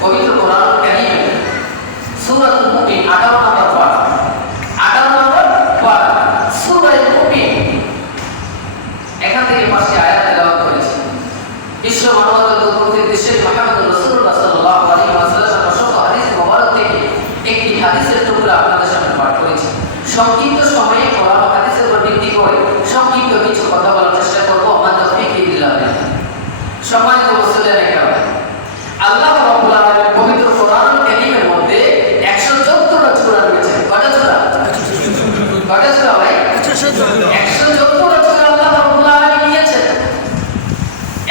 পবিত্র কোরআন কারীম সূরাতুল মুমিন 18 নম্বর পারা, 18 নম্বর পারা সূরা মুমিন। এখান থেকে 5টি আয়াত তেলাওয়াত করেছি। বিশ্ব মানবতার দুর্গতির দেশে মুহাম্মদ রাসূলুল্লাহ সাল্লাল্লাহু আলাইহি ওয়াসাল্লামের অসংখ্য হাদিস মোবারক থেকে একটি হাদিসের টুকরা আপনাদের সামনে পাঠ করেছি। সংক্ষিপ্ত সময়ে কোরআন ও হাদিসের উপর ভিত্তি করে সংক্ষিপ্ত কিছু কথা বলার চেষ্টা করব। আমাদের ফিকি বিল্লাহ। সম্মানিত মুসলিম একরাম, আল্লাহ রাব্বুল আলামিন পবিত্র কোরআন কারীমের মধ্যে 114টা সূরা রয়েছে। কয়টা সূরা? কয়টা সূরা ভাই? 114টা সূরা আল্লাহ রাব্বুল আলামিন নিয়েছেন।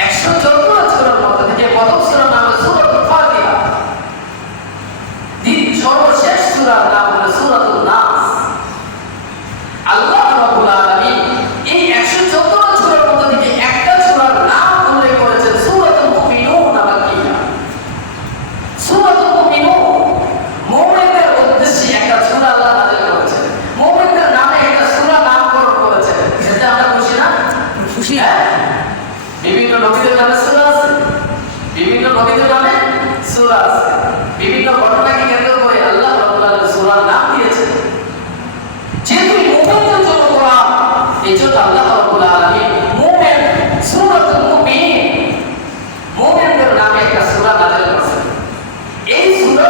114টা সূরার মধ্যে থেকে প্রথম সূরার নাম সূরাতুল ফাতিহা, সর্বশেষ সূরার নাম হলো সূরাতুন নাস। আল্লাহ রাব্বুল আলামিন এই 114টা সূরার মধ্যে থেকে একটা সূরার নাম উল্লেখ করেছেন সূরাতুল মুমিনুন মাক্কিয়া। সূরাতুল মুমিনুন মুমিনদের উদ্দেশ্যে একটা সূরা আল্লাহ নাযিল করেছেন। মুমিনদের নামে একটা সূরা নামকরণ করেছেন। এতে আমরা খুশি না? খুশি। বিভিন্ন নবীদের নামে সূরা আছে, বিভিন্ন নবীদের নামে সূরা আছে, বিভিন্ন ঘটনাকে কেন্দ্র করে আল্লাহ রাব্বুল আলামিন সূরার নাম দিয়েছেন। যেহেতু মুমিনদের জন্য কোরআন, এজন্য আল্লাহ রাব্বুল আলামিন মুমিন সূরাতুল মুমিন মুমিনদের নামে একটা সূরা নাযিল করেছেন। এই সূরা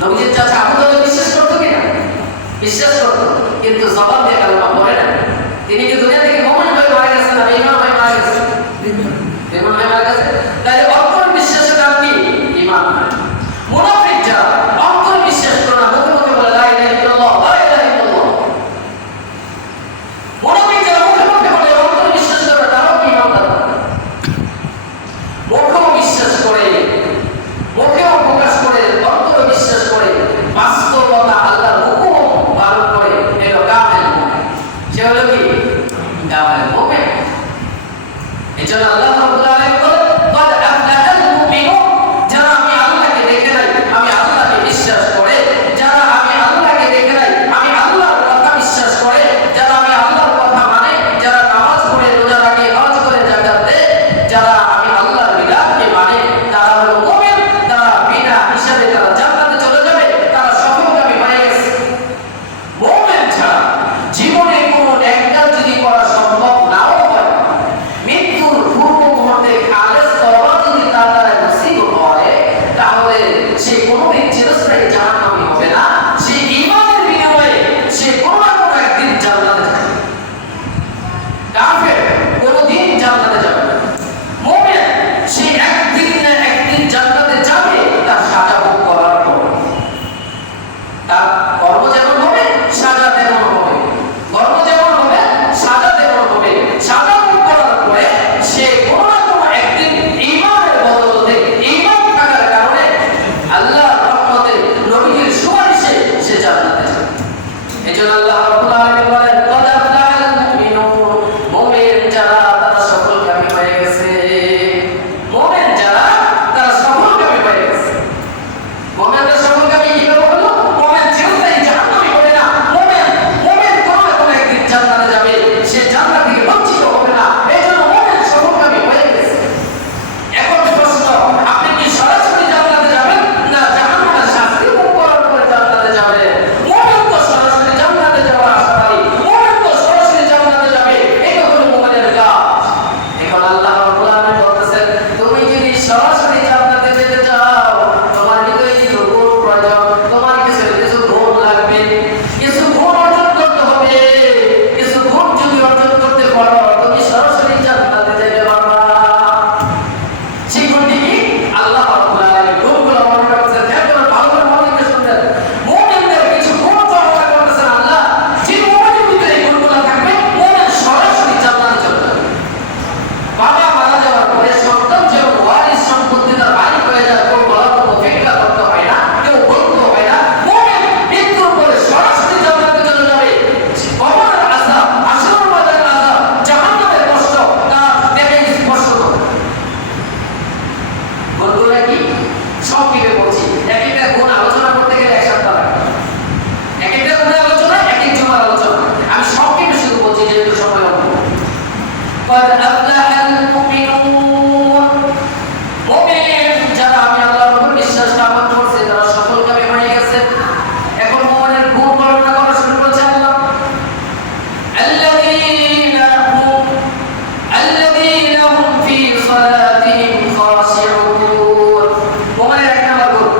নবীজির চাচা আবু তালেব বিশ্বাস করতো কিনা? বিশ্বাস করতো, কিন্তু জবান দিয়ে কালেমা পড়ে না। তিনি কি দুনিয়া থেকে মুমিন হয়ে মারা গেছেন না বেঈমান হয়ে মারা গেছেন? বেঈমান হয়ে মারা গেছেন। তাই অন্তর বিশ্বাসের নাম কি? ঈমান। মুনাফিক যারা অন্তর বিশ্বাস করে না, মুখে মুখে বলে লা ইলাহা ইল্লাল্লাহ, লা ইলাহা ইল্লাল্লাহ। মুনাফিক যারা মুখে মুখে বলে অন্তর বিশ্বাস করে, তারাও কি ঈমানদার না? মুখেও বিশ্বাস করে, মুখেও প্রকাশ করে, অন্তরে বিশ্বাস করে, বাস্তবতা আল্লাহর হুকুম পালন করে, এলো কামেল মুমিন। সে হলো কি? কামেল মুমিন। এজন্য আল্লাহ রাব্বুল আলামিন বলেন, ক্বাদ আফলাহাল মুমিনুন, যারা আমি আল্লাহকে দেখে নাই, আমি আল্লাহকে বিশ্বাস করে, যারা আমি আল্লাহকে দেখে নাই, আমি আল্লাহর কথা বিশ্বাস করে, যারা আমি আল্লাহর কথা মানে, যারা নামাজ পড়ে, রোজা রাখে, হজ করে, যাকাত দেয়, যারা আমি আল্লাহর বিধানকে মানে, তারা হলো মুমিন। তারা বিনা হিসাবে তারা জান্নাতে চলে যাবে, তারা সফলকামী হয়ে গেছে। মুমিন ছাড়া জীবনে কোনো নেক কাজ যদি করা সম্ভব নাও হয়, মৃত্যুর পূর্ব মুহূর্তে খালেস তওবা যদি তার দ্বারা নসিব হয়, তাহলে সে কোনোদিন চিরস্থায়ী জাহান্নামী হবে না। সে ঈমানের বিনিময়ে সে কোনো না কোনো একদিন জান্নাতে যাবে। কাফের কোনোদিন জান্নাতে যাবে না। মুমিন সে একদিন না একদিন জান্নাতে যাবে, তার সাজা ভোগ করার পর। তার কর্ম যেমন হবে, সাজা তেমন হবে। কর্ম যেমন হবে, সাজা তেমন হবে। সাজা ভোগ করার পরে সে কোনো না কোনো একদিন ঈমানের বদৌলতে, ঈমান থাকার কারণে আল্লাহর রহমতে, নবীর সুপারিশে সে জান্নাতে যাবে। এজন্য আল্লাহ রাব্বুল আলামিন বলেন, ক্বাদ আফলাহাল মুমিনুন, মুমিন যারা তারা সফলকামী হয়ে গেছে। মুমিন যারা তারা সফলকামী হয়ে গেছে। মুমিনরা সফলকামী কিভাবে হলো? মুমিন চিরস্থায়ী জাহান্নামী হবে না। মুমিন কোনো না কোনো একদিন জান্নাতে যাবে, সে জান্নাত থেকে বঞ্চিত হবে না। এজন্য মুমিন সফলকামী হয়ে গেছে। এখন প্রশ্ন, আপনি কি সরাসরি জান্নাতে যাবেন না জাহান্নামের শাস্তি ভোগ করার পরে জান্নাতে যাবেন? মুমিন তো সরাসরি জান্নাতে যাওয়ার আশাবাদী, মুমিন তো সরাসরি জান্নাতে যাবে। এটা হলো মুমিনের কাজ। এখন আল্লাহ রাব্বুল আলামিন বলতেছেন, তুমি যদি সরাসরি জান্নাতে যেতে চাও, তোমার ভিতরে কিছু গুণ প্রয়োজন, তোমার কিছু গুণ লাগবে, কিছু গুণ অর্জন করতে হবে। কিছু গুণ যদি অর্জন করতে পারো, তুমি সরাসরি জান্নাতে যেতে পারবা। সেই গুণটি কি? আল্লাহ রাব্বুল আলামিন গুণগুলো বর্ণনা করেছেন। এখন ভালো করে মন দিয়ে শুনবেন। মুমিনদের কিছু গুণ বর্ণনা করতেছেন আল্লাহ। যে মুমিনের ভিতরে এই গুণগুলো থাকবে, মুমিন সরাসরি জান্নাতে চলে যাবে। বাবা মারা যাওয়ার পরে সন্তান যেমন ওয়ারিস সম্পত্তি তার মালিক হয়ে যায়, কেউ বলার কোনো অপেক্ষা করতে হয় না, কেউ বলতে হয় না। মুমিন মৃত্যুর পরে সরাসরি জান্নাতে চলে যাবে। কবরের আযাব, হাসরের ময়দানের আযাব, জাহান্নামের কষ্ট তার দেহে স্পর্শ করবে। গুণগুলো কি? সব মিলে বলছি। এক একটা গুণ আলোচনা করতে গেলে এক সপ্তাহ লাগবে। এক একটা গুণের আলোচনা, এক এক জমার আলোচনা। আমি সব মিলে শুধু বলছি, যেহেতু সময় অল্প। ক্বাদ আফলাহাল মুমিনুন, মুমিন যারা আমি আল্লাহর উপর বিশ্বাস স্থাপন করছে, তারা সফলকামী হয়ে গেছে। এখন মুমিনের গুণ বর্ণনা করা শুরু করেছে আল্লাহ। আল্লাযীনা হুম ফী সালাতিহিম খাশিউন। মুমিনের এক নম্বর গুণ,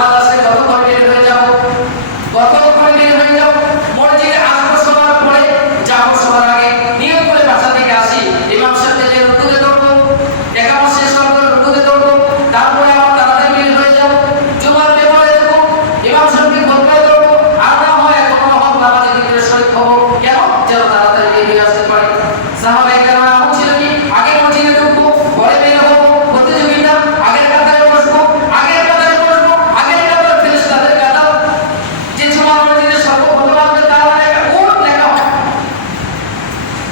নামাজ আসলে কতক্ষণ বের হয়ে যাব, কতক্ষণ বের হয়ে যাব, মসজিদে আসবো সবার পরে, যাবো সবার আগে, নিয়ত করে বাসা থেকে আসি, ইমাম সাহেবকে যে রুকুতে ধরবো, একামত শেষ হওয়ার পরে রুকুতে ধরবো, তারপরে আবার তাড়াতাড়ি বের হয়ে যাব, জুমার পেপারে দেবো, ইমাম সাহেবকে খোদবায় ধরবো, আর না হয় এখনো হক নামাজের ভিতরে শরীক হবো, কেন? যেন তাড়াতাড়ি বের হয়ে আসতে পারি। সাহাবায়ে কেরাম এমন ছিল কি, আগে মসজিদে ঢুকবো, পরে বের হবো, প্রতিযোগিতা, আগের কাতারে বসবো, আগের কাতারে বসবো, আগের কাতারে ফেরেশতাদের কাতার, যে জুমার মসজিদে সর্বপ্রথম আসবে তার একটা উট লেখা হয়,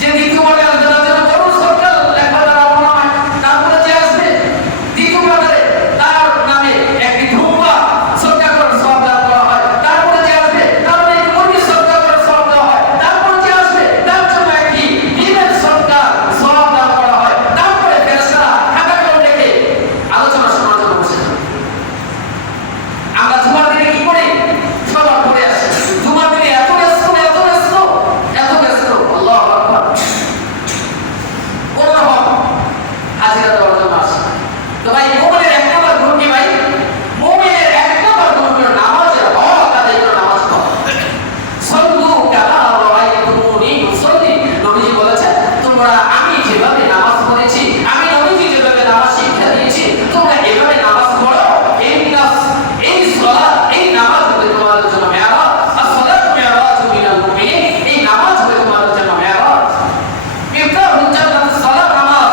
যে দ্বিতীয়বারে আসবে তার জন্য বড় সরকার লেখা তার আমল নামায়, তারপরে যে আসবে দ্বিতীয় কাতারে তার নামে একটি ধূমপা সদকা করার সওয়াব দান করা হয়, তারপরে যে আসবে তার নামে একটি মুরগি সদকা করার সওয়াব দেওয়া হয়, তারপরে যে আসবে তার জন্য একটি ডিমের সদকা সওয়াব দান করা হয়, তারপরে ফেরেশতারা খাতা কলম রেখে আলোচনা শোনার জন্য বসে যান। আমরা জুমার দিনে কি করি? সবার পড়ে আসি। জুমার দিনে এত ব্যস্ত, এত ব্যস্ত, এত ব্যস্ত, আল্লাহু আকবার, কোন রকম হাজিরা দেওয়ার জন্য আসে। তো ভাই মুমিনের এক নম্বর গুণ কি ভাই? মুমিনের এক নম্বর গুণ হলো নামাজের হক আদায় করে নামাজ পড়া। সল্লু কামা রাআইতুমুনি উসাল্লি, নবীজি বলেছেন তোমরা আমি যেভাবে নামাজ পড়েছি, আমি নবীজি যেভাবে নামাজ শিক্ষা দিয়েছি, তোমরা এভাবে নামাজ পড়ো। এই সালাত, এই নামাজ হবে তোমাদের জন্য মেরাজ। as-সালাতু মেরাজু মিনাল মুমিনিন, এই নামাজ হবে তোমাদের জন্য মেরাজ। মিফতাহুল জান্নাতুস সালাত, নামাজ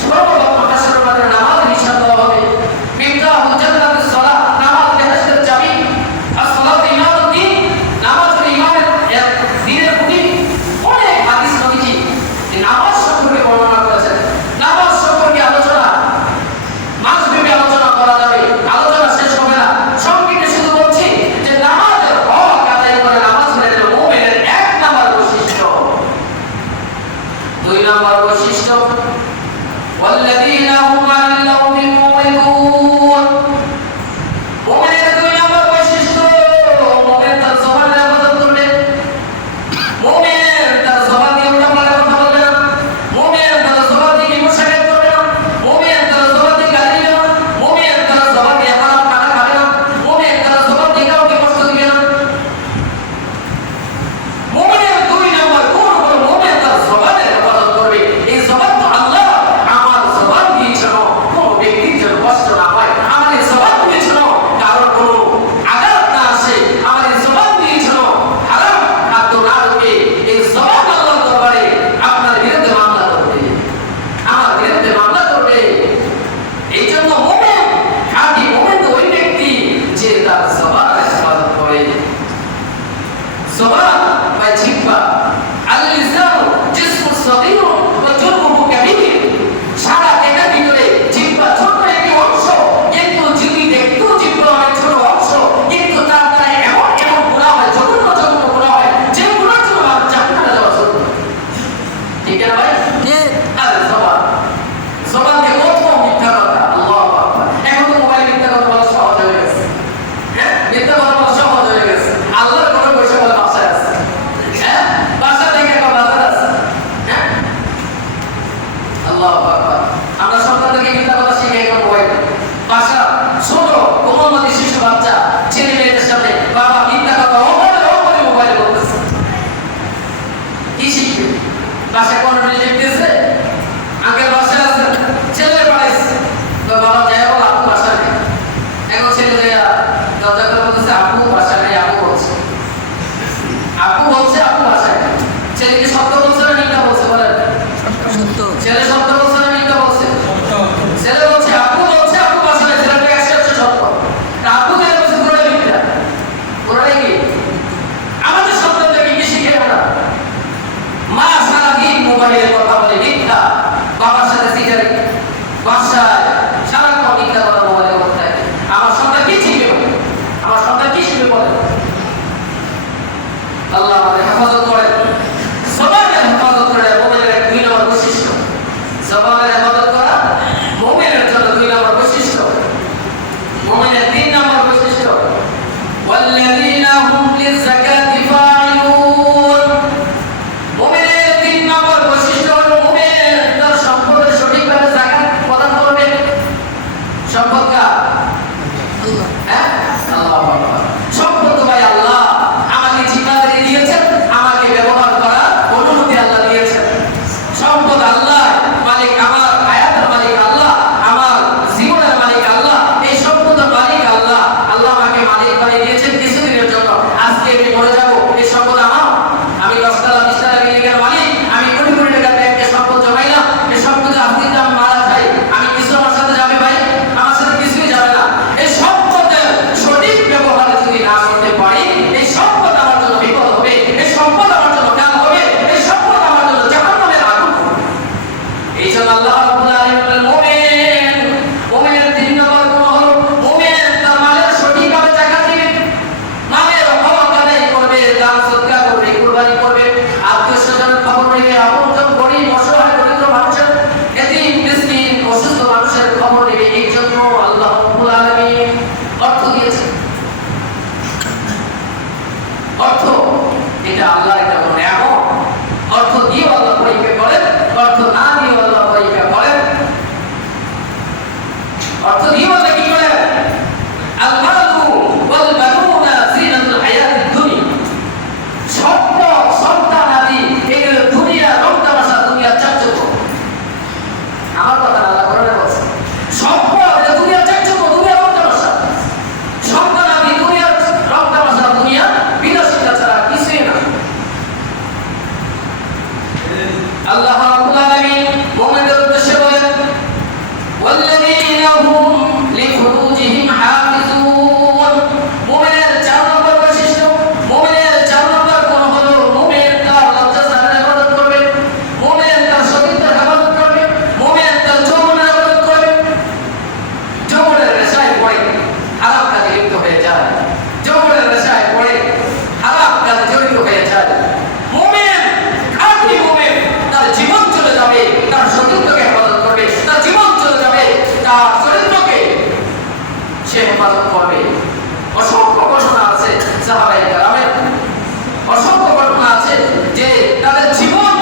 সর্বপ্রথম হাসরের মাঠে নামাজ হিসাব দেওয়া হবে। মিফতাহুল জান্নাতুস সালাত, নামাজ বেহেশতের চাবি। as-সালাতু ইমাদুদ্দিন, নামাজ হলো ইমানের দ্বীনের খুঁটি। অনেক হাদিস নবীজি নামাজ সম্পর্কে বর্ণনা করেছেন। নামাজ সম্পর্কে আলোচনা মাসব্যাপী আলোচনা করা যাবে, আলোচনা শেষ হবে না। সংক্ষেপে শুধু বলছি যে নামাজের হক আদায় করে নামাজ হলো মুমিনের এক নম্বর বৈশিষ্ট্য। দুই নম্বর বৈশিষ্ট্য ওয়াল্লাযীনা হুম আনিল লাগwi মুরিদুন, মুমিনের দুই নম্বর বৈশিষ্ট্য, মুমিন তার জবানের ইবাদত করবে, মুমিন তার জবান দিয়ে উল্টাপাল্টা কথা বলবে না, মুমিন তার জবান দিয়ে মুশারিক করবে না, মুমিন তার জবান দিয়ে গালি দিবে না, মুমিন তার জবান দিয়ে হারাম খানা খাবে না, মুমিন তার জবান দিয়ে কাউকে কষ্ট দিবে না। মুমিনের দুই নম্বর গুণ হলো মুমিন তার জবানের ইবাদত করবে। এই জবান তো আল্লাহ আমার জবান দিয়েছেন কোনো ব্যক্তির যেন কষ্ট না হয়, আমার এই জবান দিয়েছেন কারোর কোনো আঘাত না আসে, আমার এই জবান দিয়েছেন হারাম খাদ্য না ঢোকে। এই জবান আল্লাহর দরবারে আপনার বিরুদ্ধে মামলা করবে, আমার বিরুদ্ধে মামলা করবে। এই জন্য মুমিন, খাঁটি মুমিন তো ওই ব্যক্তি যে তার জবানের ইবাদত করে। জবান বা জিহ্বা, আল-লিসানু জিসমুন সাগীরুন ওয়া জুরহুহু কাবীর, সারা দেহের ভিতরে জিহ্বা ছোট একটি অংশ, কিন্তু যদি দেখতো জিহ্বা অনেক ছোট অংশ, কিন্তু তার দ্বারা এমন এমন গুনাহ হয়, জঘন্য জঘন্য গুনাহ হয়, যে গুনার জন্য মানুষ জাহান্নামে যাওয়া শুরু করে। ঠিক না ভাই? আর জবান, জবান দিয়ে কত মিথ্যা কথা, আল্লাহু আকবার। এখন তো মোবাইলে মিথ্যা কথা বলা সহজ হয়ে গেছে। হ্যাঁ, মিথ্যা কথা বলা সহজ হয়ে গেছে। আল্লাহর কোনো পয়সা বলে বাসায় আছে, হ্যাঁ, বাসা থেকে একটা বাজার আছে, হ্যাঁ, আল্লাহু আকবার। আমরা সন্তানদেরকে মিথ্যা কথা শিখাই এখন মোবাইলে। বাসা ছোট কোমলমতি শিশু বাচ্চা ছেলে মেয়েদের সামনে বাবা মিথ্যা কথা ওপরে মোবাইলে বলতেছে। কি শিখবে? বাসায় কোনো লিখতেছে, আঙ্কেল বাসায় আছে, ছেলে পাঠাইছে, তো বাবা যাই বল আপু বাসায় নেই। এখন ছেলে যাইয়া দরজা করে বলতেছে আপু বাসায় নেই, আপু বলছে, আপু বলছে আপু বাসায় নেই। ছেলে কি সত্য বলছে না মিথ্যা বলছে বলেন? ছেলে সত্য বলছে না মিথ্যা বলছে? ছেলে বলছে আপু বাসায় নেই, ছেলেটা 100% সত্য। আপু যেটা বলছে পুরোটাই মিথ্যা, পুরোটাই কি? আমাদের সন্তানদেরকে কি শিখে আমরা? মা সারাদিন মোবাইলের কথা বলে মিথ্যা, বাবার সাথে সিগারেট, বাসায় সারাক্ষণ মিথ্যা কথা মোবাইলে বলতে থাকে। আমার সন্তান কি শিখবে বলে? আমার সন্তান কি শিখবে বলে? আল্লাহ আমাদের হেফাজত করেন, জবানের হেফাজত করে। মুমিনের এক দুই নম্বর বৈশিষ্ট্য, জবানের হেফাজত করা মুমিনের জন্য দুই নম্বর বৈশিষ্ট্য। মুমিনের তিন নম্বর বৈশিষ্ট্য ওয়াল্লাযীনা হুম লিয-যাকাতি ফাঈলুন, মুমিনের তিন নম্বর বৈশিষ্ট্য হলো মুমিন তার সম্পদের সঠিকভাবে যাকাত প্রদান করবে। সম্পদ কার? আল্লাহ। হ্যাঁ, আল্লাহু আকবার। সম্পদ তো ভাই আল্লাহ আমাকে জিম্মাদারি দিয়েছেন, আমাকে ব্যবহার করার অনুমতি আল্লাহ দিয়েছেন। সম্পদ আল্লাহ মালিক, আমার হায়াতের মালিক আল্লাহ, আমার জীবনের মালিক আল্লাহ, এই সম্পদের মালিক আল্লাহ। আল্লাহ আমাকে মালিক বানিয়ে দিয়েছেন কিছুদিনের জন্য। আজকে আমি মরে যাব, এই সম্পদ আমার। আমি 10 তলা 20 তলা বিল্ডিংয়ের মালিক, আমি কোটি কোটি টাকা ব্যাংকে সম্পদ জমাইলাম। এই সম্পদ আজকে যদি আমি মারা যাই, আমি কিছু আমার সাথে যাবে ভাই? আমার সাথে কিছুই যাবে না। এই সম্পদের সঠিক ব্যবহার যদি না করতে পারি, এই সম্পদ আমার জন্য বিপদ হবে, এই সম্পদ আমার জন্য কাল হবে, এই সম্পদ আমার জন্য জাহান্নামের আগুন। এই জন্য আল্লাহ রাব্বুল আলামিন বলেন, মুমিনের 3 নম্বর গুণ হলো মুমিন তার মালের সঠিকভাবে যাকাত দিবে, মালের হক আদায় করবে, দান সদকা করবে, কুরবানি করবে, আত্মীয়-স্বজনের খবর নেবে, আপনজন, গরীব, অসহায়, দরিদ্র মানুষের, এতিম, মিসকিন, অসুস্থ মানুষের খবর নেবে। এই জন্য আল্লাহ রাব্বুল আলামিন অর্থ দিয়েছেন। অর্থ এটা আল্লাহর একটা নিয়ামত। অর্থ দিয়েও আল্লাহ পরীক্ষা করেন, অর্থ না দিয়েও আল্লাহ পরীক্ষা করেন। অর্থ দিয়েও আল্লাহ কি করেন? আল-মালু ওয়াল বানুনা জিনাতুল হায়াতিদ দুনিয়া। সম্পদ, সন্তান আদি এগুলো দুনিয়া রংতামাশা, দুনিয়ার চাকচক্য। আমার কথা আল্লাহ কোরআনে বলছে, সম্পদ এটা দুনিয়ার চাকচক্য, দুনিয়ার রংতামাশা। সন্তান আদি দুনিয়ার রংতামাশা, দুনিয়া বিলাসিতা ছাড়া কিছুই না। আল্লাহ রাব্বুল আলামিন মুমিনদের উদ্দেশ্যে বলেন, ওয়াল্লাযীনা হুম লিফুরুজিহিম হাফিজুন। মুমিনের 4 নম্বর বৈশিষ্ট্য, মুমিনের 4 নম্বর গুণ হলো মুমিন তার লজ্জাস্থানের হেফাজত করবে, মুমিন তার সতীত্বের হেফাজত করবে, মুমিন তার যৌবনের হেফাজত করবে। যৌবনের নেশায় পড়ে হারাম কাজে লিপ্ত হয়ে যায়, যৌবনের নেশায় পড়ে হারাম কাজে জড়িত হয়ে যায়। মুমিন, খাঁটি মুমিন, তার জীবন চলে যাবে, তার সতীত্বকে হেফাজত করবে, তার জীবন চলে যাবে, তার চরিত্রকে সে হেফাজত করবে। অসংখ্য ঘটনা আছে সাহাবায়ে কেরামের, অসংখ্য ঘটনা আছে যে তাদের জীবন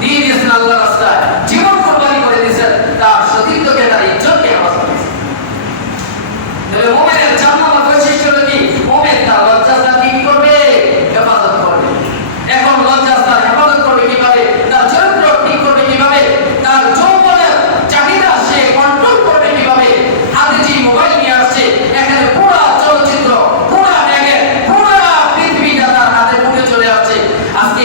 দিয়ে দিয়েছেন আল্লাহর রাস্তায়, জীবন কুরবানি করে দিয়েছেন তার সতীত্বকে, তার ইজ্জতকে হেফাজত করেছেন। তবে মুমিনের 4 নম্বর বৈশিষ্ট্য হলো কি? মুমিন তার লজ্জাস্থানকে কি করবে? হেফাজত করবে। এখন লজ্জাস্থান হেফাজত করবে কিভাবে? তার চরিত্র ঠিক করবে কিভাবে? তার যৌবনের চাহিদা সে কন্ট্রোল করবে কিভাবে? হাতে যে মোবাইল নিয়ে আসছে, এখানে পুরো চলচ্চিত্র, পুরো ম্যাগেট, পুরো পৃথিবীটা তার হাতে মুঠে চলে আসছে। আজকে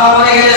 মাপা পড়ে গেলে